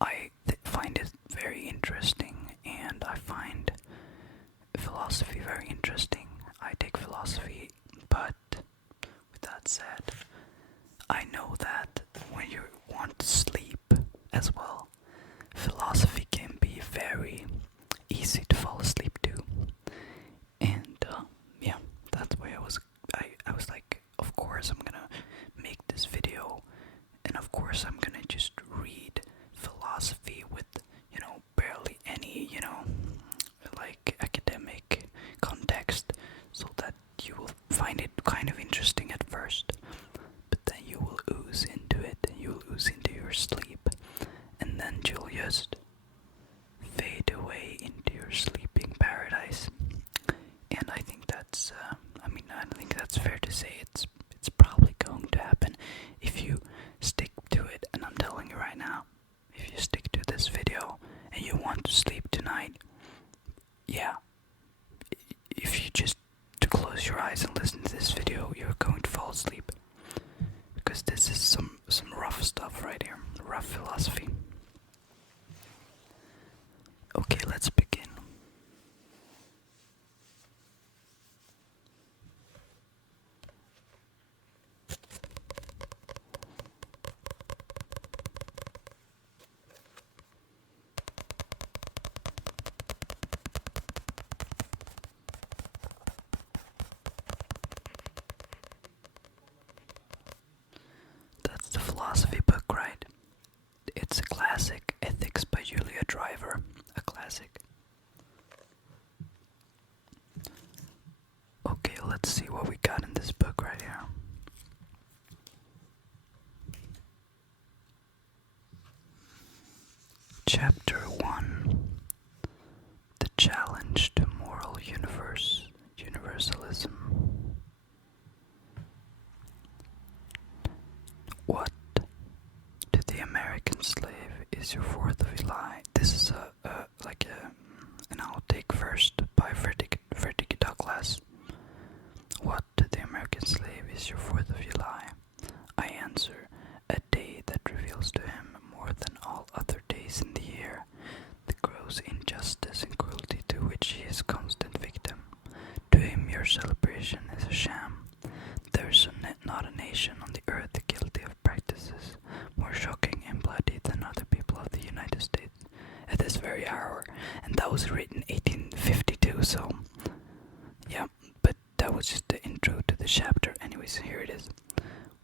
I find it very interesting, and I find philosophy very interesting. I take philosophy, but with that said, I know that when you want to sleep as well, philosophy can be very easy to fall asleep to. And yeah, that's why I was like, of course I'm gonna make this video, and of course I'm gonna just read philosophy with, barely any, like academic context, so that you will find it kind of interesting at first, but then you will ooze into it, and you'll ooze into your sleep, and then you'll just fade away into your sleeping paradise. And I think that's, I think that's fair to say. It's probably going to happen if you stick to it. And I'm telling you right now, if you stick to this video and you want to sleep tonight, yeah, if you just to close your eyes and listen to this video, you're going to fall asleep, because this is some rough stuff right here, rough philosophy. Okay, let's begin. That's the philosophy book, right? It's a classic, Ethics by Julia Driver, a classic. Okay, let's see what we got in this book right here. Chapter 1. The Challenge to Moral Universalism. What to the American slave is your Fourth of July? This is an outtake first by Frederick Douglass. What to the American slave is your Fourth of July? I answer, a day that reveals to him more than all other days in the year the gross injustice and cruelty to which he is constant victim. To him your celebration is a sham. There is not a nation on the earth guilty of practices more shocking and bloody than other people of the United States at this very hour. And that was written 1852, so yeah, but that was just the intro to the chapter. Anyways, here it is.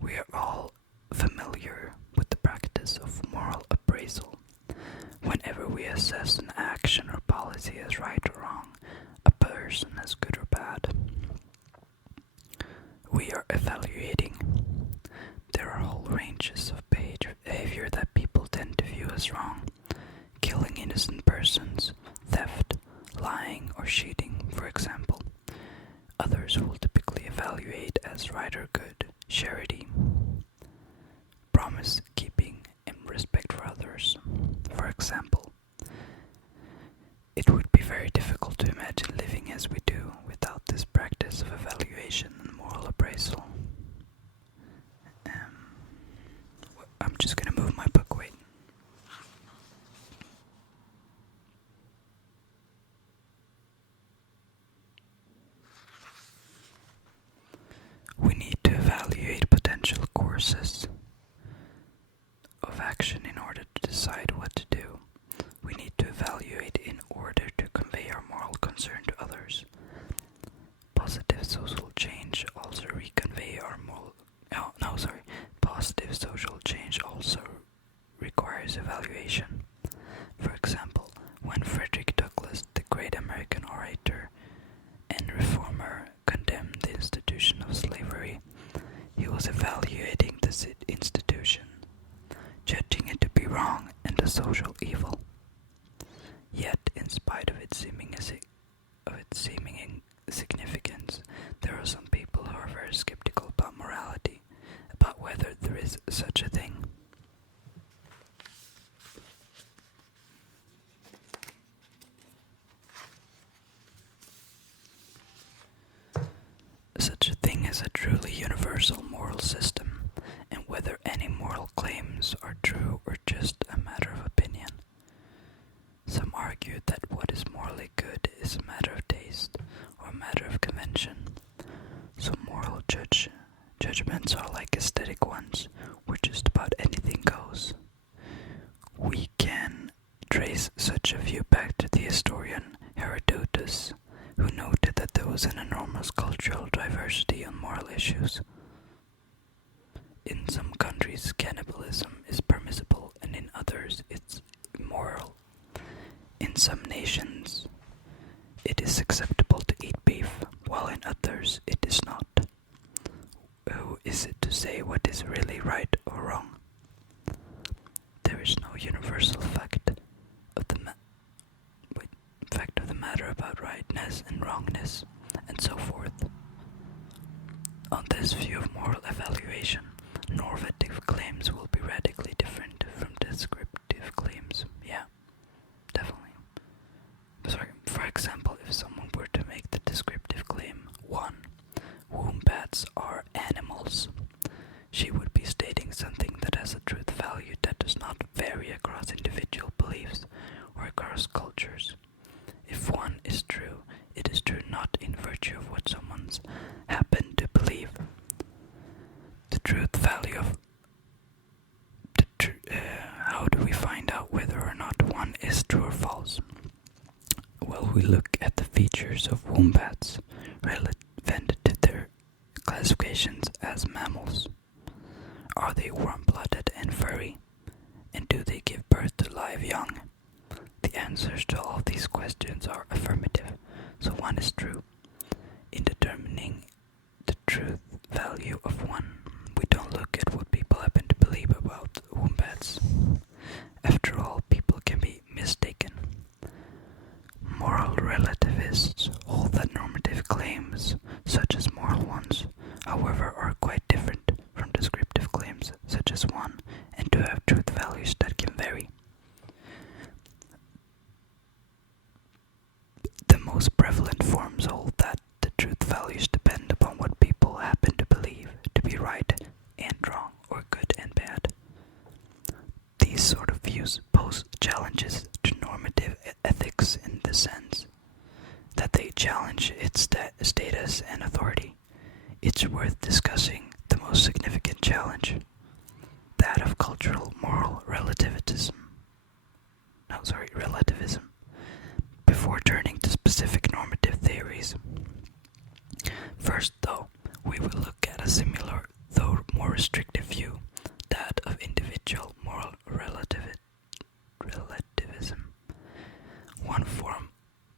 We are all familiar with the practice of moral appraisal. Whenever we assess an action or policy as right or wrong, a person as good or bad, we are evaluating. There are whole ranges of behavior that people tend to view as wrong. Killing innocent persons, theft, lying, or cheating, for example. Others will typically evaluate as right or good. Charity, promise keeping, and respect for others, for example. It would be very difficult to imagine living as we do without this practice of evaluation and moral appraisal. I'm just gonna move my book, wait. We need to evaluate potential courses of action in order to decide what to do. We need to evaluate in order to convey our moral concern to others. Positive social change also Positive social change also requires evaluation. For example, when Frederick Douglass, the great American orator and reformer, condemned the institution of slavery, he was evaluating this institution, judging it to be wrong and a social evil. Yet, in spite of its seeming insignificance, there are some people who are very skeptical about morality, about whether there is such a thing. Such a thing as a truly universal moral system, and whether any moral claims are true or just a matter of opinion. is a matter of taste or a matter of convention. So moral judgments are like aesthetic ones, where just about anything goes. We can trace such a view back to the historian Herodotus, who noted that there was an enormous cultural diversity on moral issues. In some countries, cannibalism is permissible, and in others, it's immoral. In some nations, it is acceptable to eat beef, while in others, it is not. Who is it to say what is really right or wrong? There is no universal fact of the matter about rightness and wrongness, and so forth. On this view of moral evaluation, normative claims will be radically different from descriptive claims. Yeah, definitely. Sorry, for example, if someone were to make the descriptive claim, 1. Wombats are animals, she would be stating something that has a truth value that does not vary across individual beliefs or across cultures. If one is true, it is true not in virtue of what someone's happened to believe. The truth value of how do we find out whether or not one is true or false? Well, we look at the features of wombats relevant to their classifications as mammals. Are they warm-blooded and furry? And do they give birth to live young? The answers to all these questions are affirmative, so one is true. In determining the truth value of one, we don't look at what people happen to believe about wombats. After all, people can be mistaken. Moral relativists hold that normative claims, such as moral ones, however, are quite different from descriptive claims, such as one, and do have truth values that can vary. The most prevalent forms hold that the truth values depend upon what people happen to believe to be right and wrong, or good and bad. These sort of views pose challenges to normative ethics in the sense that they challenge its status and authority. It's worth discussing the most significant challenge, that of cultural moral relativism. Before turning to specific normative theories. First, though, we will look at a similar, though more restrictive view, that of individual moral relativism. One form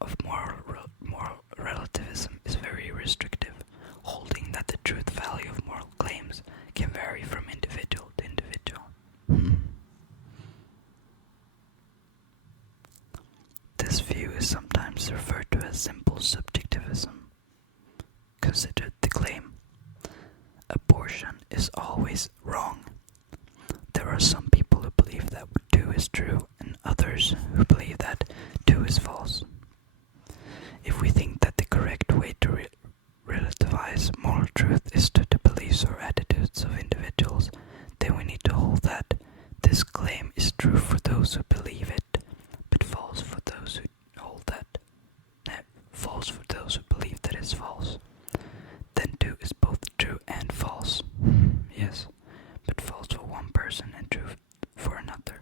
of moral relativism is very restrictive, holding that the truth value of moral claims can vary from individual to individual. This view is sometimes referred to as simple subjectivism. Consider the claim: abortion is always wrong. There are some people who believe that 2 is true, and others who believe that 2 is false. If we think that the correct way to relativize moral truth is to the beliefs or attitudes of individuals, then we need to hold that this claim is true for those who believe it, but false for those who believe that it's false. Then 2 is both true and false. Yes, but false for one person and true for another.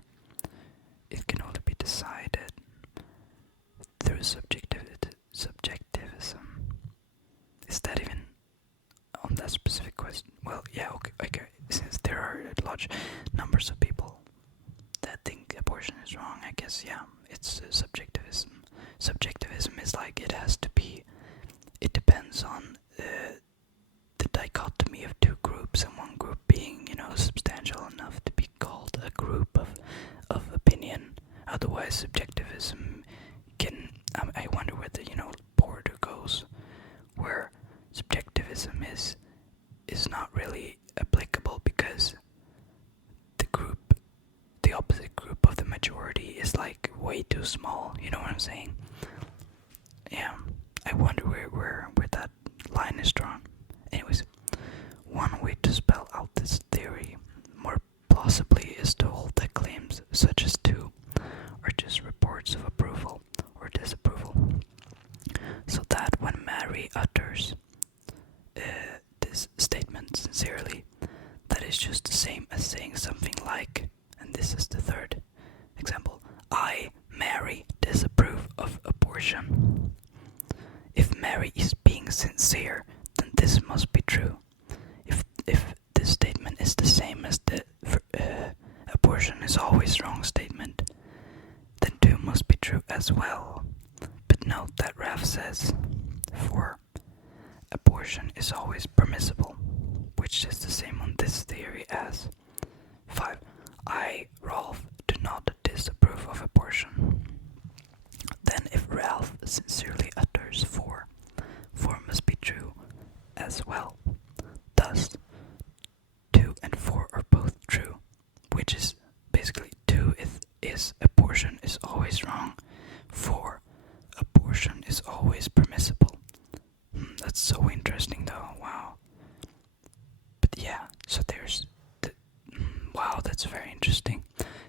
It can only be decided through subjectivism. Is that even on that specific question? Well, yeah, okay. Since there are large numbers of people that think abortion is wrong, I guess, yeah, it's subjectivism. Subjectivism is like it depends on the dichotomy of 2 groups, and one group being, substantial enough to be called a group of opinion. Otherwise, subjectivism can, I wonder where the, border goes, where subjectivism is not really applicable because the opposite group of the majority is like way too small, you know what I'm saying? Yeah, I wonder where that line is drawn. Anyways, one way to spell out this theory more plausibly is to hold that claims such as 2 are just reports of approval or disapproval. this is the third example. I, Mary, disapprove of abortion. If Mary is being sincere, then this must be true. If this statement is the same as the abortion is always wrong statement, then 2 must be true as well. But note that Ralph says 4. Abortion is always permissible, which is the same on this theory as 5. I, Ralph, do not disapprove of abortion. Then if Ralph sincerely utters 4, 4 must be true as well. Thus, 2 and 4 are both true, which is basically 2 is abortion is always wrong, 4 abortion is always permissible. That's so interesting though, wow. But yeah, so there's wow, that's very interesting.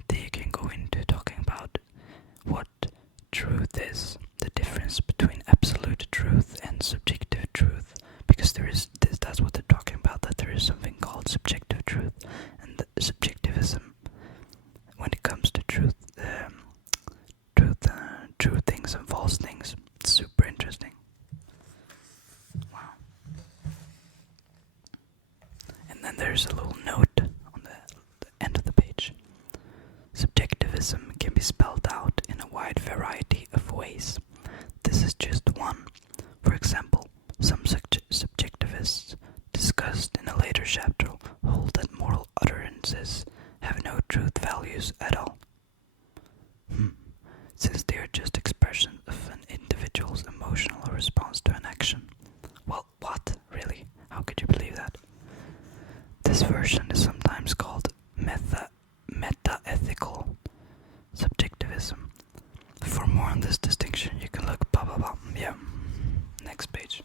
Then you can go into talking about what truth is, the difference between absolute truth and subjective truth, because that's what they're talking about, that there is something called subjective truth, and the subjectivism when it comes to truth, true things and false things. It's super interesting. Wow. And then there's a little note on the end of the page. Subjectivism can be spelled out in a wide variety of ways. This is just one. For example, some subjectivists discussed in a later chapter hold that moral utterances have no truth values at all. Since they are just expressions of an individual's emotional response to an action. Well, what? Really? How could you believe that? This version is sometimes called meta-ethical subjectivism. For more on this distinction, you can look Yeah. Next page.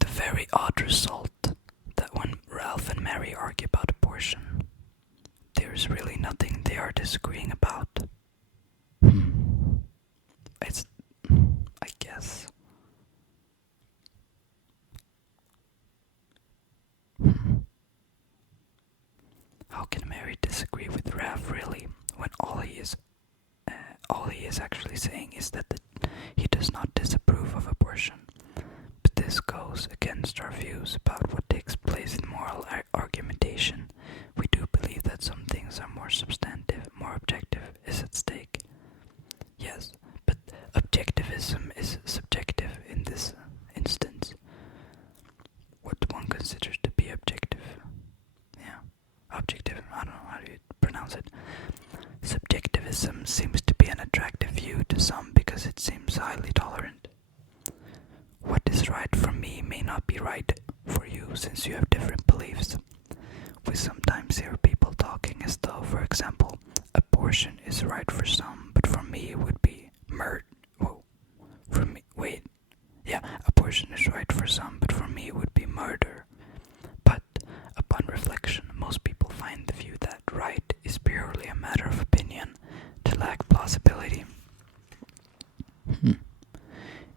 The very odd result that when Ralph and Mary argue about abortion, there is really nothing they are disagreeing about. It's, I guess. How can Mary disagree with Ralph really, when all he is actually saying is that he does not disapprove of abortion? But this goes against our views about what takes place in moral argumentation. We do believe that some things are more substantive, more objective is at stake. Yes, but objectivism is subjective in this instance. What one considers to be objective. Yeah, objective, I don't know how do you pronounce it. Subjectivism seems to be an attractive view to some because it seems highly tolerant. What is right for me may not be right for you since you have different beliefs. We sometimes hear people talking as though, for example, abortion is right for some, but for me it would be murder. Abortion is right for some, but for me it would be murder. But upon reflection, most people find the view that right is purely a matter of opinion to lack plausibility.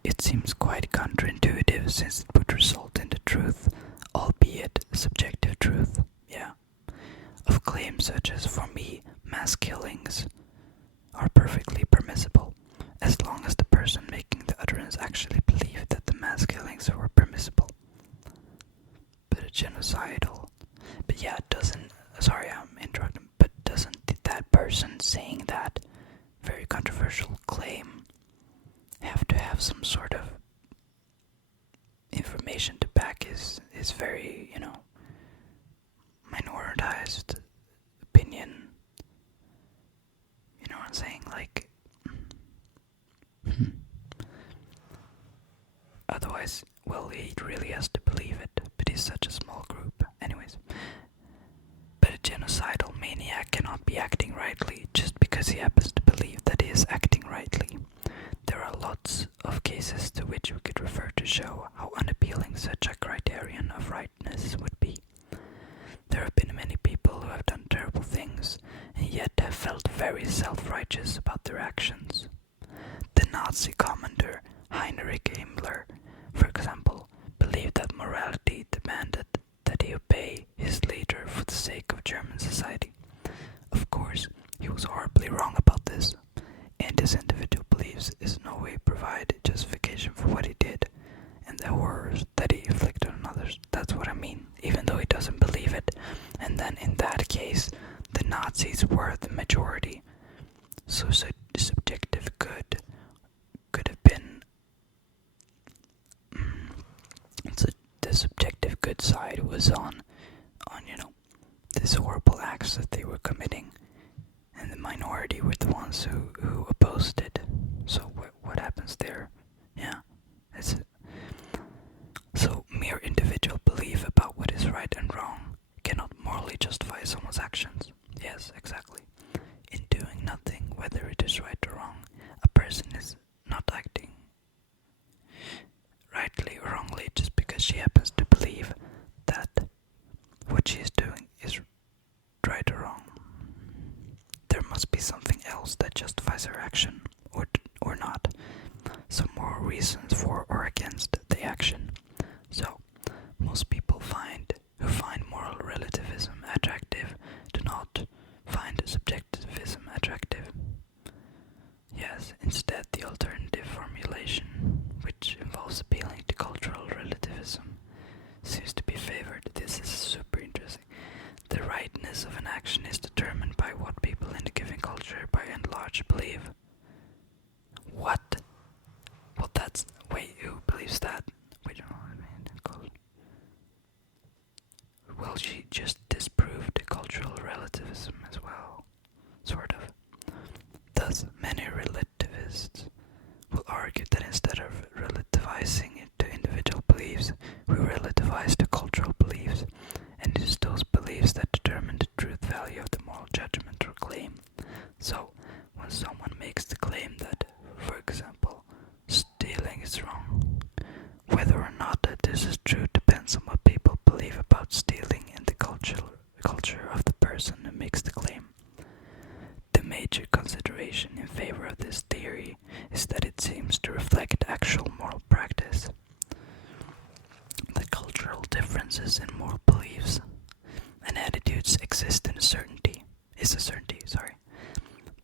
It seems quite counterintuitive since it would result in the truth, albeit subjective truth, of claims such as, for me, mass killings are perfectly permissible, as long as the person making the utterance actually believed that the mass killings were permissible. But doesn't that person saying that very controversial claim have to have some sort of information to back his very, minoritized opinion? You know what I'm saying? Like, otherwise, well, he really has to believe it, but he's such a small group. Anyways. But a genocidal maniac cannot be acting rightly just because he happens to believe that he is acting rightly. There are lots of cases to which we could refer to show how unappealing such a criterion of rightness would be. There have been many people who have done terrible things and yet have felt very self-righteous about their actions. The Nazi commander Heinrich Himmler, for example, believed that morality demanded that he obey his leader for the sake of Germany. German society. Of course, he was horribly wrong about this, and his individual beliefs in no way provide justification for what he did and the horrors that he inflicted on others. That's what I mean, even though he doesn't believe it. And then in that case, the Nazis were the majority. So subjective good could have been so the subjective good side was on these horrible acts that they were committing, and the minority were the ones who opposed it. So what happens there? Yeah, so mere individual belief about what is right and wrong cannot morally justify someone's actions. Yes, exactly. In doing nothing, whether it is right or wrong, a person is not acting rightly or wrongly just because she happens to believe that what she is doing is right or wrong. There must be something else that justifies her action, or not. Some moral reasons for or against the action. So, most people who find moral relativism attractive do not find subjectivism attractive. Yes, instead the alternative formulation, which involves appealing to cultural relativism, seems to be favored. This is super interesting. The rightness of an action is determined by what people in a given culture by and large believe. What? Well, who believes that? Wait, well, she just disproved cultural relativism as well. Sort of. Thus, many relativists will argue that instead of relativizing it to individual beliefs, we relativize to cultural beliefs, and it is those beliefs that determine the truth value of the moral judgment or claim. So, when someone makes the claim that, for example, stealing is wrong, whether or not that this is true depends on what people believe about stealing and the culture of the person who makes the claim. The major consideration in favor of this theory is that it seems to reflect actual moral practice. The cultural differences in moral beliefs and attitudes exist in a certainty.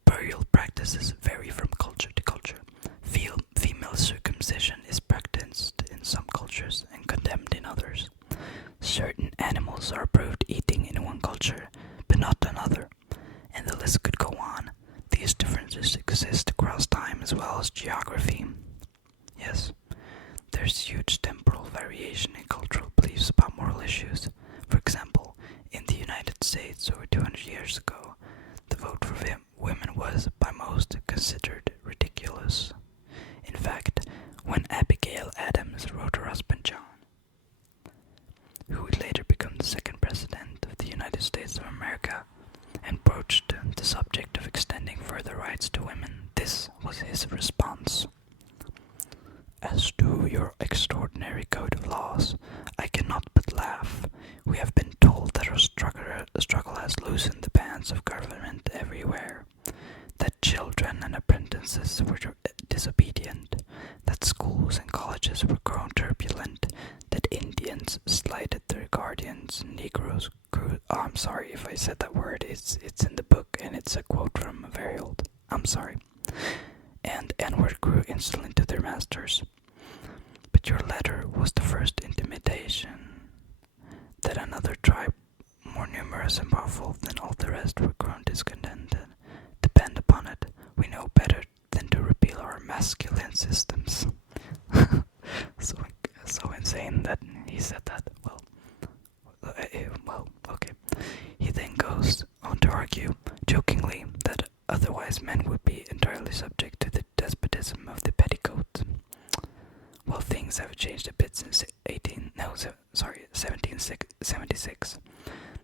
Burial practices vary from culture to culture. Female circumcision is practiced in some cultures and condemned in others. Certain animals are approved eating in one culture, but not another, and the list could go on. These differences exist across time as well as geography. Yes, there's huge temporal variation in cultural beliefs about moral issues. For example, in the United States over 200 years ago, the vote for women was, by most, considered ridiculous. In fact, when Abigail Adams wrote her husband John, who would later become the second president of the United States of America, and broached the subject of extending further rights to women, this was his response. As to your extraordinary code of laws, I cannot but laugh. We have been told that our struggle has loosened the bands of government everywhere, that children and apprentices were disobedient, that schools and colleges were grown turbulent, that Indians slighted their guardians, Negroes grew... Oh, I'm sorry if I said that word, it's in the book and it's a quote from a very old... I'm sorry. And N-word grew insolent to their masters. But your letter was the first intimation that another tribe, more numerous and powerful than all the rest, were grown discontented. Depend upon it, we know better than to repeal our masculine systems. So insane that he said that. Well, okay. He then goes on to argue, jokingly, that otherwise men would be entirely subject to the despotism of the petticoat. Well, things have changed a bit since 1776.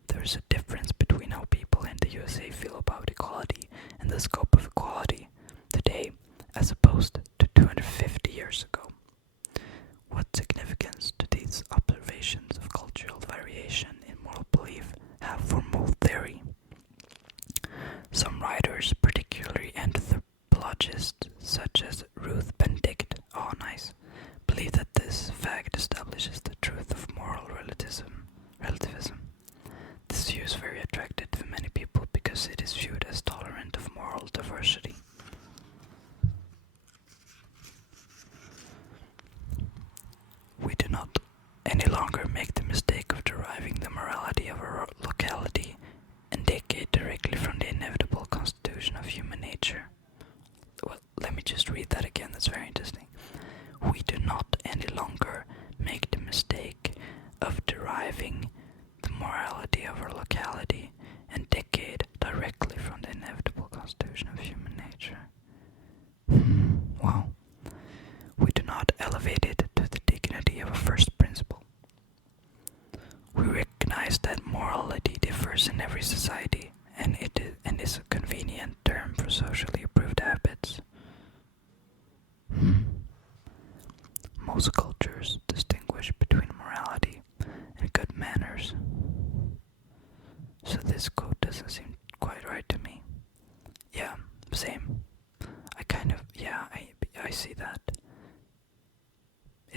There is a difference between how people in the USA feel about equality and the scope of equality today as opposed to 250 years ago. What significance do these observations of cultural variation in moral belief have for moral theory? Some writers, particularly anthropologists such as Ruth Benedict, believe that this fact establishes the truth of moral relativism. This view is very attracted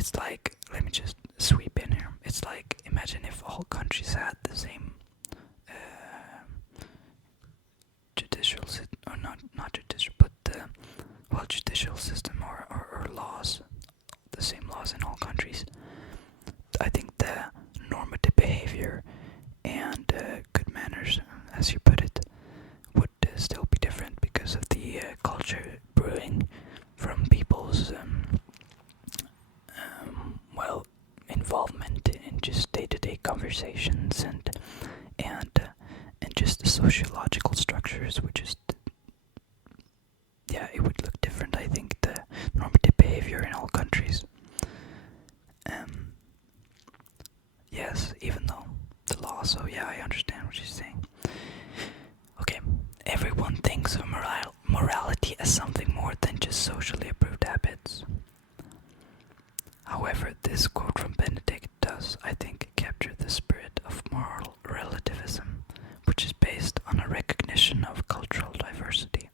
it's like, let me just sweep in here. It's like, imagine if all countries had the same judicial system, or not judicial, but judicial system or laws, the same laws in all countries. I think the normative behavior and good manners, as you put it, would still be different because of the culture brewing from people's involvement in just day-to-day conversations and just the sociological structures would just, it would look different. I think the normative behavior in all countries. Yes, even though the law, so yeah, I understand what you're saying. Okay, everyone thinks of morality as something more than just socially approved habits. However, this quote from Benedict does, I think, capture the spirit of moral relativism, which is based on a recognition of cultural diversity.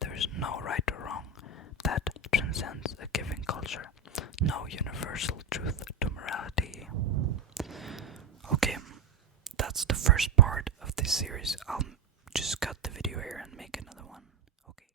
There is no right or wrong that transcends a given culture, no universal truth to morality. Okay, that's the first part of this series. I'll